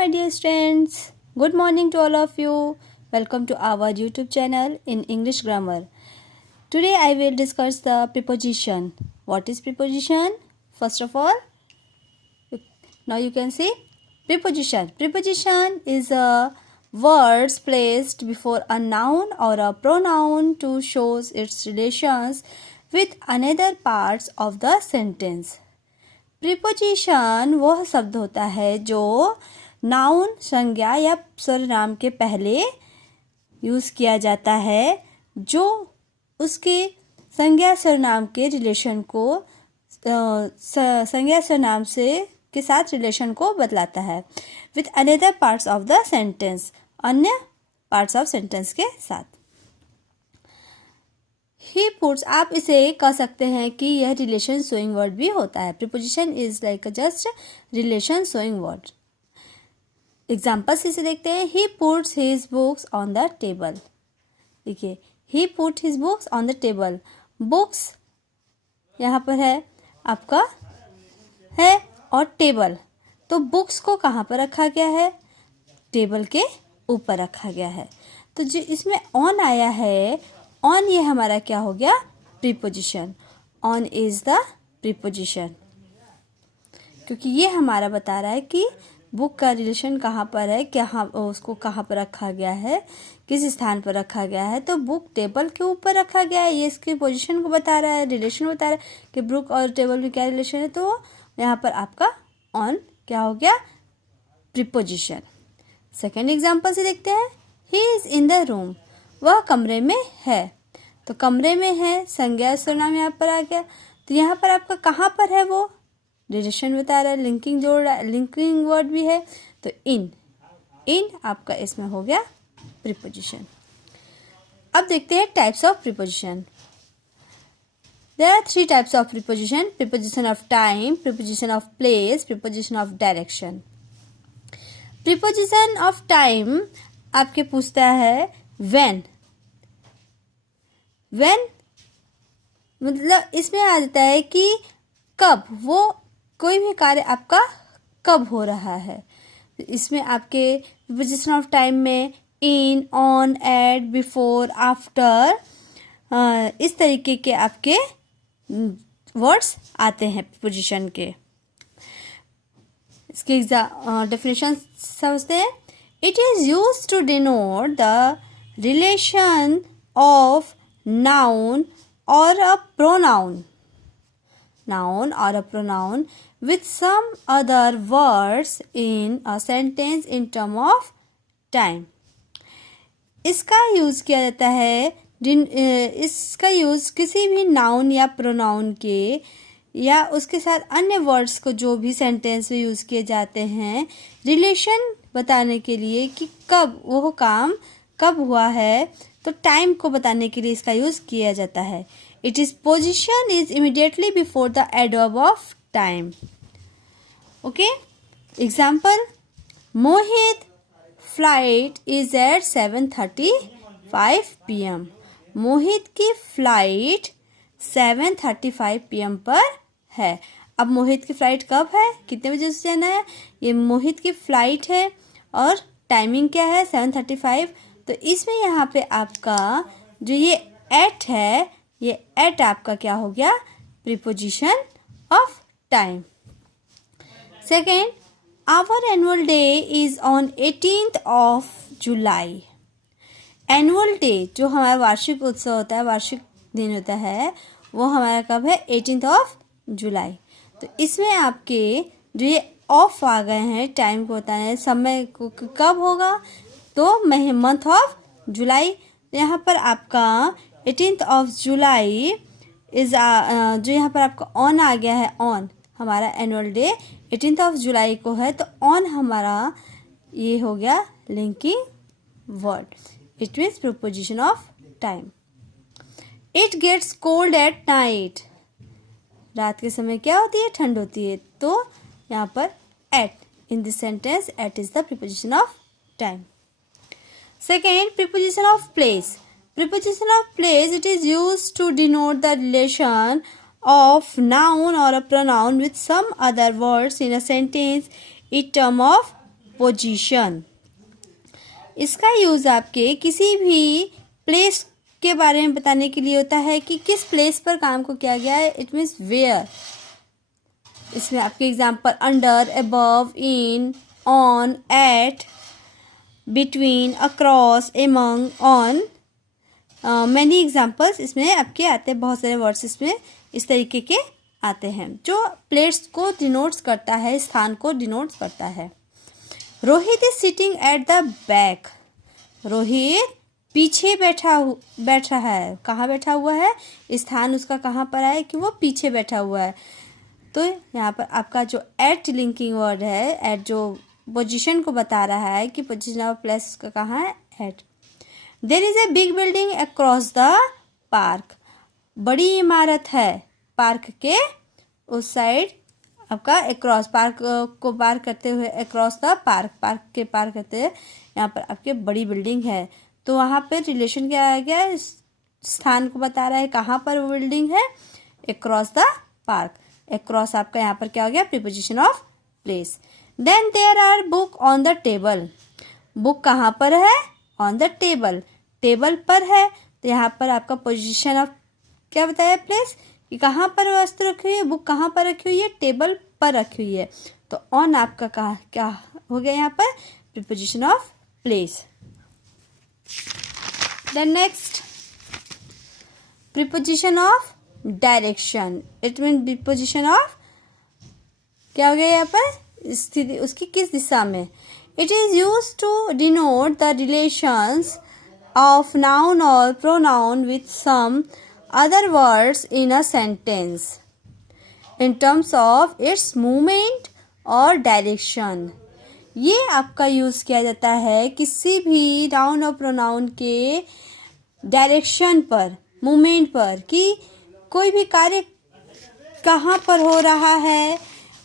my dear students. Good morning to all of you. Welcome to our YouTube channel in English Grammar. Today I will discuss the preposition. What is preposition? First of all, now you can see preposition. Preposition is a words placed before a noun or a pronoun to show its relations with another parts of the sentence. Preposition वह शब्द होता है जो noun संज्ञा या सर्वनाम के पहले यूज़ किया जाता है जो उसके संज्ञा सर्वनाम के रिलेशन को संज्ञा सर्वनाम से के साथ रिलेशन को बतलाता है with another parts of the sentence, अन्य पार्ट्स ऑफ सेंटेंस के साथ. ही पुट्स, आप इसे कह सकते हैं कि यह रिलेशन शोइंग वर्ड भी होता है. Preposition is like just relation showing word. Examples इसे देखते हैं. He puts his books on the table. देखिए, he put his books on the table. Books यहाँ पर है आपका है और टेबल, तो बुक्स को कहाँ पर रखा गया है? टेबल के ऊपर रखा गया है. तो जो इसमें ऑन आया है, ऑन ये हमारा क्या हो गया? Preposition. On is the preposition, क्योंकि ये हमारा बता रहा है कि बुक का रिलेशन कहाँ पर है, क्या उसको कहाँ पर रखा गया है, किस स्थान पर रखा गया है. तो बुक टेबल के ऊपर रखा गया है, ये इसके पोजीशन को बता रहा है, रिलेशन बता रहा है कि बुक और टेबल में क्या रिलेशन है. तो यहाँ पर आपका ऑन क्या हो गया? प्रीपोजिशन. सेकेंड एग्जाम्पल से देखते हैं. He is in the room, वह कमरे में है. तो कमरे में है, संज्ञा सर्वनाम यहाँ पर आ गया. तो यहाँ पर आपका कहाँ पर है वो रिलेशन बता रहा है, लिंकिंग जोड़ रहा है, लिंकिंग वर्ड भी है. तो इन आपका इसमें हो गया प्रीपोजिशन. अब देखते हैं types of preposition. There are 3 types of preposition. Preposition of time, preposition of place, preposition of direction. Preposition of time आपके पूछता है when मतलब इसमें आ जाता है कि कब, वो कोई भी कार्य आपका कब हो रहा है. इसमें आपके प्रीपोजिशन ऑफ टाइम में इन, ऑन, एट, बिफोर, आफ्टर, इस तरीके के आपके वर्ड्स आते हैं प्रीपोजिशन के. इसके डेफिनेशन समझते हैं. It is used to denote the relation of noun or a pronoun with some other words in a sentence in term of time. इसका यूज़ किया जाता है, इसका यूज़ किसी भी नाउन या प्रोनाउन के या उसके साथ अन्य वर्ड्स को जो भी सेंटेंस में यूज़ किए जाते हैं रिलेशन बताने के लिए कि कब वो काम कब हुआ है. तो टाइम को बताने के लिए इसका यूज़ किया जाता है. It is position is immediately before the adverb of time. Okay, example. Mohit flight is at 7:35 PM. Mohit की फ्लाइट 7:35 PM पर है. अब मोहित की फ़्लाइट कब है, कितने बजे से जाना है? ये मोहित की फ़्लाइट है और टाइमिंग क्या है? 7:35. तो इसमें यहाँ पे आपका जो ये एट है, ये एट आपका क्या हो गया? Preposition of time. Second, our annual day is on 18th of July. Annual day जो हमारा वार्षिक उत्सव होता है, वार्षिक दिन होता है, वो हमारा कब है? 18th of July. तो इसमें आपके जो ये ऑफ आ गए हैं टाइम को बताना है, समय को कब होगा, तो मंथ ऑफ जुलाई. तो यहाँ पर आपका 18th of July इज जो यहाँ पर आपका ऑन आ गया है. ऑन हमारा annual day 18th of July को है, तो ऑन हमारा ये हो गया linking word. It means preposition of time. It gets cold at night. रात के समय क्या होती है? ठंड होती है. तो यहाँ पर at, in this sentence at is the preposition of time. Second, preposition of place. Preposition of place, it is used to denote the relation of noun or a pronoun with some other words in a sentence in term of position. इसका use आपके किसी भी place के बारे में बताने के लिए होता है कि किस प्लेस पर काम को किया गया है। It means where. इसमें आपके example under, above, in, on, at, between, across, among, on, many examples इसमें आपके आते हैं। बहुत सारे वर्ड्स इसमें इस तरीके के आते हैं जो प्लेस को डिनोट्स करता है, स्थान को डिनोट्स करता है। Rohit is sitting at the back. Rohit पीछे बैठ रहा है। कहाँ बैठा हुआ है? स्थान उसका कहाँ पर है कि वो पीछे बैठा हुआ है। तो यहाँ पर आपका जो एट लिंकिंग वर्ड है, एट जो पोजीशन को बता रहा है कि पोजीशन ऑफ प्लेस का कहाँ है, at. There is a big building across the park. बड़ी इमारत है पार्क के उस साइड। आपका अक्रॉस, पार्क को पार करते हुए अक्रॉस द पार्क, पार्क के पार करते हुए यहाँ पर आपके बड़ी बिल्डिंग है। तो वहाँ पे रिलेशन क्या आ गया? स्थान को बता रहा है कहाँ पर वो बिल्डिंग है, अक्रॉस द पार्क। अक्रॉस आपका यहाँ पर क्या हो गया? Preposition of place. Then there are book on the table. Book कहाँ पर है? ऑन द टेबल, टेबल पर है। तो यहाँ पर आपका पोजिशन ऑफ क्या बताया? प्लेस, कि कहाँ पर वस्तु रखी हुई है, बुक कहाँ पर रखी हुई है? टेबल पर रखी हुई है। तो ऑन आपका कहाँ क्या हो गया? यहाँ पर preposition of place. Then next preposition of direction. It mean preposition of क्या हो गया यहाँ पर? स्थिति उसकी किस दिशा में। It is use to denote the relations of noun or pronoun with some other words in a sentence in terms of its movement और डायरेक्शन। ये आपका यूज़ किया जाता है किसी भी नाउन और प्रोनाउन के डायरेक्शन पर, मूवमेंट पर, कि कोई भी कार्य कहाँ पर हो रहा है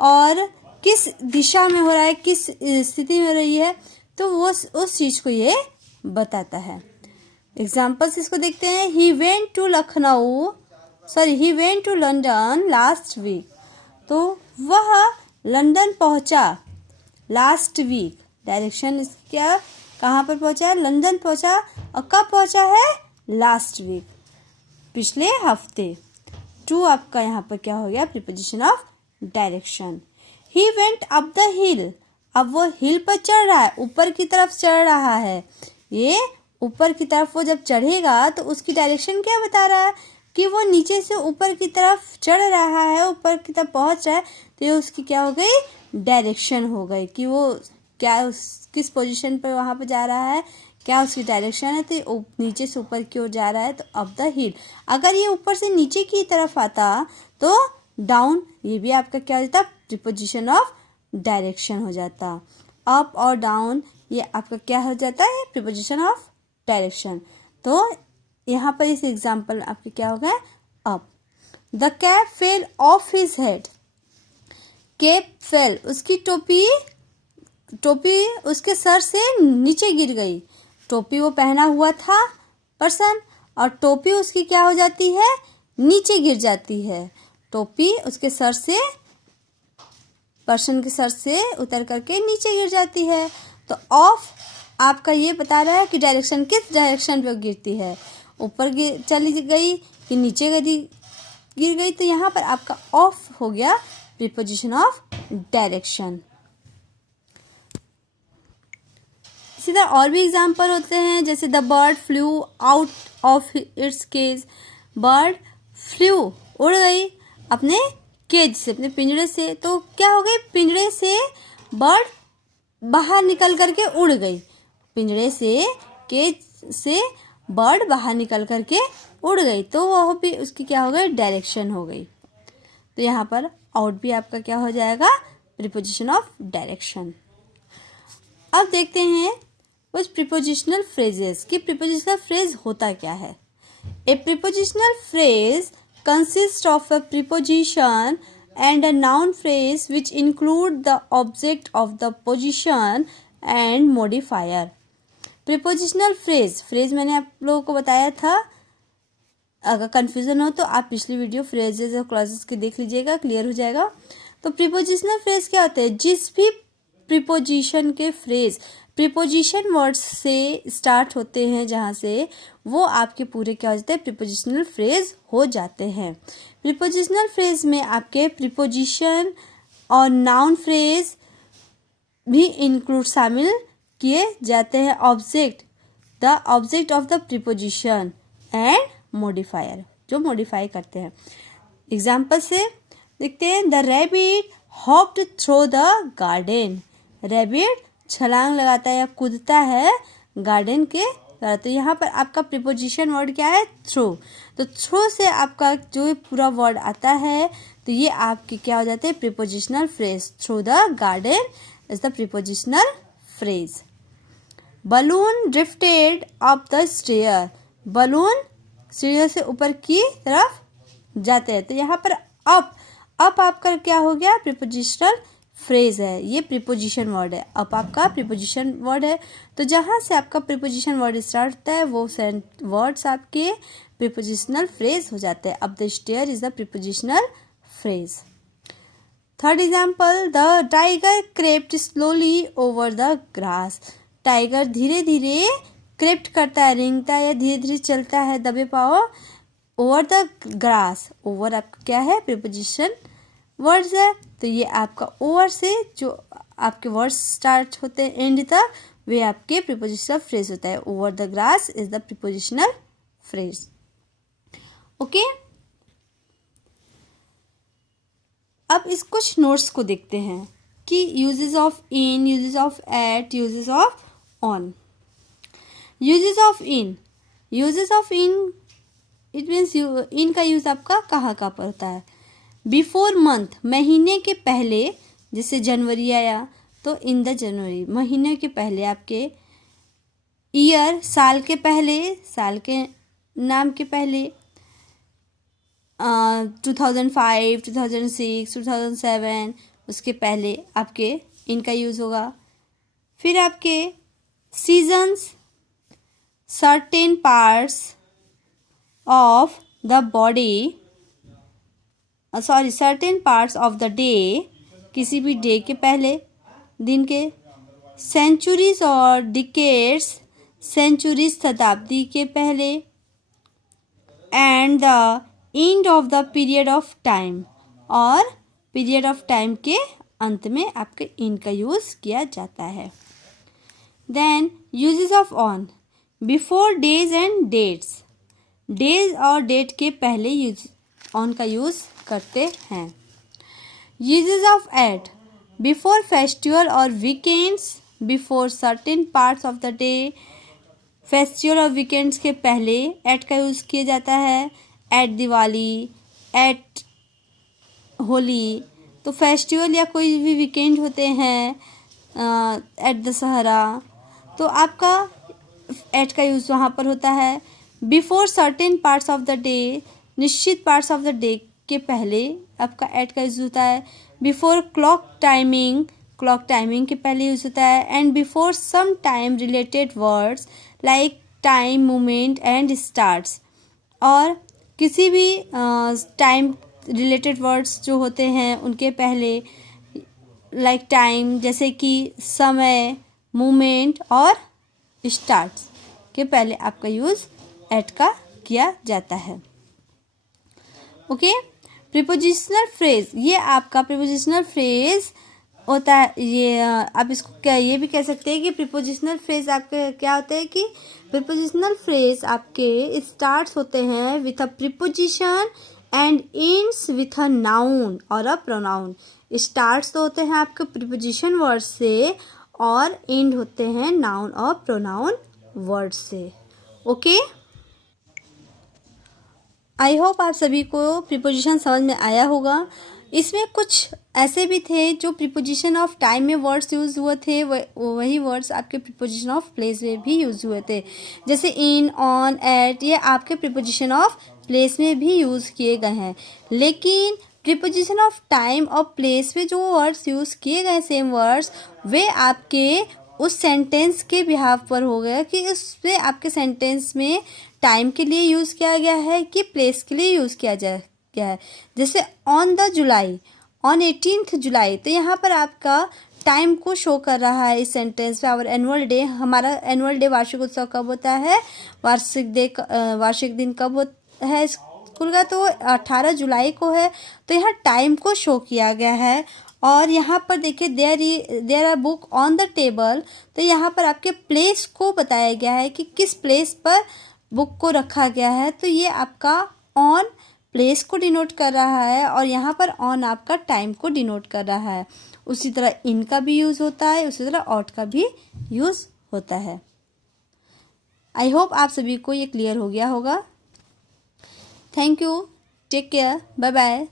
और किस दिशा में हो रहा है, किस स्थिति में हो रही है। तो वो उस चीज़ को ये बताता है। एग्जाम्पल्स इसको देखते हैं। He went to London last week. तो वह लंदन पहुंचा लास्ट वीक। डायरेक्शन क्या, कहाँ पर पहुंचा है? लंदन पहुंचा। और कब पहुंचा है? लास्ट वीक, पिछले हफ्ते। टू आपका यहाँ पर क्या हो गया? Preposition of direction. He went up the हिल। अब वो हिल पर चढ़ रहा है, ऊपर की तरफ चढ़ रहा है। ये ऊपर की तरफ वो जब चढ़ेगा तो उसकी डायरेक्शन क्या बता रहा है? कि वो नीचे से ऊपर की तरफ चढ़ रहा है, ऊपर की तरफ पहुंच रहा है। तो ये उसकी क्या हो गई? डायरेक्शन हो गई कि वो क्या किस पोजीशन पर वहाँ पर जा रहा है, क्या उसकी डायरेक्शन है। तो नीचे से ऊपर की ओर जा रहा है तो अप द हिल। अगर ये ऊपर से नीचे की तरफ आता तो डाउन। ये भी आपका क्या हो जाता? प्रीपोजिशन ऑफ डायरेक्शन हो जाता। अप और डाउन ये आपका क्या हो जाता है? Preposition of direction. तो यहाँ पर इस एग्जाम्पल आपके क्या हो गया? Up. The cap fell off his head. Cap fail, उसकी टोपी उसके सर से नीचे गिर गई। टोपी वो पहना हुआ था पर्सन, और टोपी उसकी क्या हो जाती है? नीचे गिर जाती है। टोपी उसके सर से, पर्सन के सर से उतर करके नीचे गिर जाती है। तो ऑफ आपका ये बता रहा है कि डायरेक्शन किस डायरेक्शन पे गिरती है, ऊपर चली गई कि नीचे गिर गई। तो यहाँ पर आपका ऑफ हो गया प्रीपोजिशन ऑफ डायरेक्शन। इसी तरह और भी एग्जाम्पल होते हैं, जैसे the bird flew out of its cage. Bird flew, उड़ गई अपने केज से, अपने पिंजरे से। तो क्या हो गई? पिंजरे से बर्ड बाहर निकल करके उड़ गई। पिंजरे से, केज से बर्ड बाहर निकल करके उड़ गई। तो वह भी उसकी क्या हो गई? डायरेक्शन हो गई। तो यहाँ पर आउट भी आपका क्या हो जाएगा? Preposition of direction. अब देखते हैं कुछ प्रीपोजिशनल फ्रेजेस कि प्रीपोजिशनल फ्रेज होता क्या है। A prepositional phrase consist of a preposition and a noun phrase which include the object of the position and modifier. Prepositional phrase मैंने आप लोगों को बताया था। अगर कंफ्यूजन हो तो आप पिछली वीडियो फ्रेजेस और क्लॉजेस की देख लीजिएगा, क्लियर हो जाएगा। तो प्रीपोजिशनल फ्रेज क्या होते हैं? जिस भी प्रीपोजिशन के फ्रेज, प्रीपोजिशन वर्ड्स से स्टार्ट होते हैं जहाँ से वो आपके पूरे क्या हो जाते हैं, प्रीपोजिशनल फ्रेज हो जाते हैं। प्रीपोजिशनल फ्रेज में आपके प्रीपोजिशन और नाउन फ्रेज भी इंक्लूड शामिल किए जाते हैं। Object, the object of the preposition and modifier, जो मॉडिफाई करते हैं। एग्जाम्पल से देखते हैं, the rabbit hopped through the garden, rabbit छलांग लगाता है या कूदता है गार्डन के। तो यहाँ पर आपका प्रीपोजिशन वर्ड क्या है, थ्रू। तो थ्रू से आपका जो पूरा वर्ड आता है तो ये आपके क्या हो जाते हैं, prepositional phrase. Through the garden is the prepositional phrase. Balloon drifted up the stair, balloon सीढ़ियों से ऊपर की तरफ जाते हैं। तो यहाँ पर अप आपका क्या हो गया, प्रीपोजिशनल फ्रेज है, ये प्रीपोजिशन वर्ड है। अप आपका प्रीपोजिशन वर्ड है। तो जहाँ से आपका प्रीपोजिशन वर्ड स्टार्ट होता है वो वर्ड्स आपके प्रीपोजिशनल फ्रेज हो जाते हैं। Up the stair is the prepositional phrase. Third example, the tiger crept slowly over the grass, tiger धीरे धीरे क्रेप्ट करता है, रेंगता है या धीरे धीरे चलता है दबे पाओ ओवर द ग्रास। ओवर आपका क्या है, प्रीपोजिशन वर्ड्स है। तो ये आपका ओवर से जो आपके वर्ड्स स्टार्ट होते हैं एंड तक वे आपके प्रीपोजिशनल फ्रेज होता है। Over the grass is the prepositional phrase. Okay, अब इस कुछ नोट्स को देखते हैं कि uses of in, uses of at, uses of on. Uses of in, uses of in it means in का यूज आपका कहाँ कहाँ पर होता है। बिफोर मंथ, महीने के पहले, जैसे जनवरी आया तो इन द जनवरी, महीने के पहले आपके। ईयर, साल के पहले, साल के नाम के पहले। 2005, 2006, 2007 उसके पहले आपके इनका यूज़ होगा। फिर आपके seasons, certain parts of the body, certain parts of the day, किसी भी डे के पहले, दिन के। सेंचुरीज और डिकेड्स, सेंचुरीज शताब्दी के पहले। And the end of the period of time, और पीरियड ऑफ टाइम के अंत में आपके इन का यूज़ किया जाता है। Then uses of on, before days and dates, days और डेट के पहले यूज ऑन का यूज़ करते हैं। Uses of at, before festival और weekends, before certain parts of the day, festival और वीकेंड्स के पहले एट का यूज़ किया जाता है। एट दिवाली, एट होली, तो फेस्टिवल या कोई भी वीकेंड होते हैं, एट दशहरा, तो आपका एट का यूज़ वहाँ पर होता है। Before certain parts of the day, निश्चित पार्ट्स ऑफ द डे के पहले आपका एट का यूज़ होता है। Before clock timing, clock timing के पहले यूज़ होता है। And before some time related words like time, moment and starts, और किसी भी टाइम रिलेटेड वर्ड्स जो होते हैं उनके पहले, लाइक टाइम जैसे कि समय, मोमेंट और स्टार्ट्स के पहले आपका यूज़ एट का किया जाता है। ओके, प्रीपोजिशनल फ्रेज, ये आपका प्रीपोजिशनल फ्रेज होता है। ये आप इसको क्या ये भी कह सकते हैं कि प्रीपोजिशनल फ्रेज आपके क्या होते हैं कि प्रीपोजिशनल फ्रेज आपके स्टार्ट्स होते हैं with a preposition and ends with a noun और अ प्रोनाउन। स्टार्ट्स तो होते हैं आपके प्रीपोजिशन वर्ड से और एंड होते हैं नाउन और प्रोनाउन वर्ड से। ओके, आई होप आप सभी को प्रीपोजिशन समझ में आया होगा। इसमें कुछ ऐसे भी थे जो प्रीपोजिशन ऑफ टाइम में वर्ड्स यूज़ हुए थे, वही वर्ड्स आपके प्रीपोजिशन ऑफ प्लेस में भी यूज़ हुए थे। जैसे इन, ऑन, एट, ये आपके प्रीपोजिशन ऑफ प्लेस में भी यूज़ किए गए हैं। लेकिन प्रीपोजिशन ऑफ टाइम और प्लेस में जो वर्ड्स यूज़ किए गए सेम वर्ड्स, वे आपके उस सेंटेंस के बिहाफ पर हो गया कि उसमें आपके सेंटेंस में टाइम के लिए यूज़ किया गया है कि प्लेस के लिए यूज़ किया गया है। जैसे on the July, on 18th जुलाई, तो यहाँ पर आपका टाइम को शो कर रहा है इस सेंटेंस पे। आवर एनुअल डे, हमारा एनुअल डे वार्षिक उत्सव कब होता है, वार्षिक दिन कब होता है स्कूल का, तो 18 जुलाई को है। तो यहाँ टाइम को शो किया गया है। और यहाँ पर देखिए there are book on the table, तो यहाँ पर आपके प्लेस को बताया गया है कि किस प्लेस पर बुक को रखा गया है। तो ये आपका ऑन प्लेस को डिनोट कर रहा है और यहाँ पर ऑन आपका टाइम को डिनोट कर रहा है। उसी तरह इन का भी यूज़ होता है, उसी तरह ऑट का भी यूज़ होता है। आई होप आप सभी को ये क्लियर हो गया होगा। Thank you, take care, bye bye.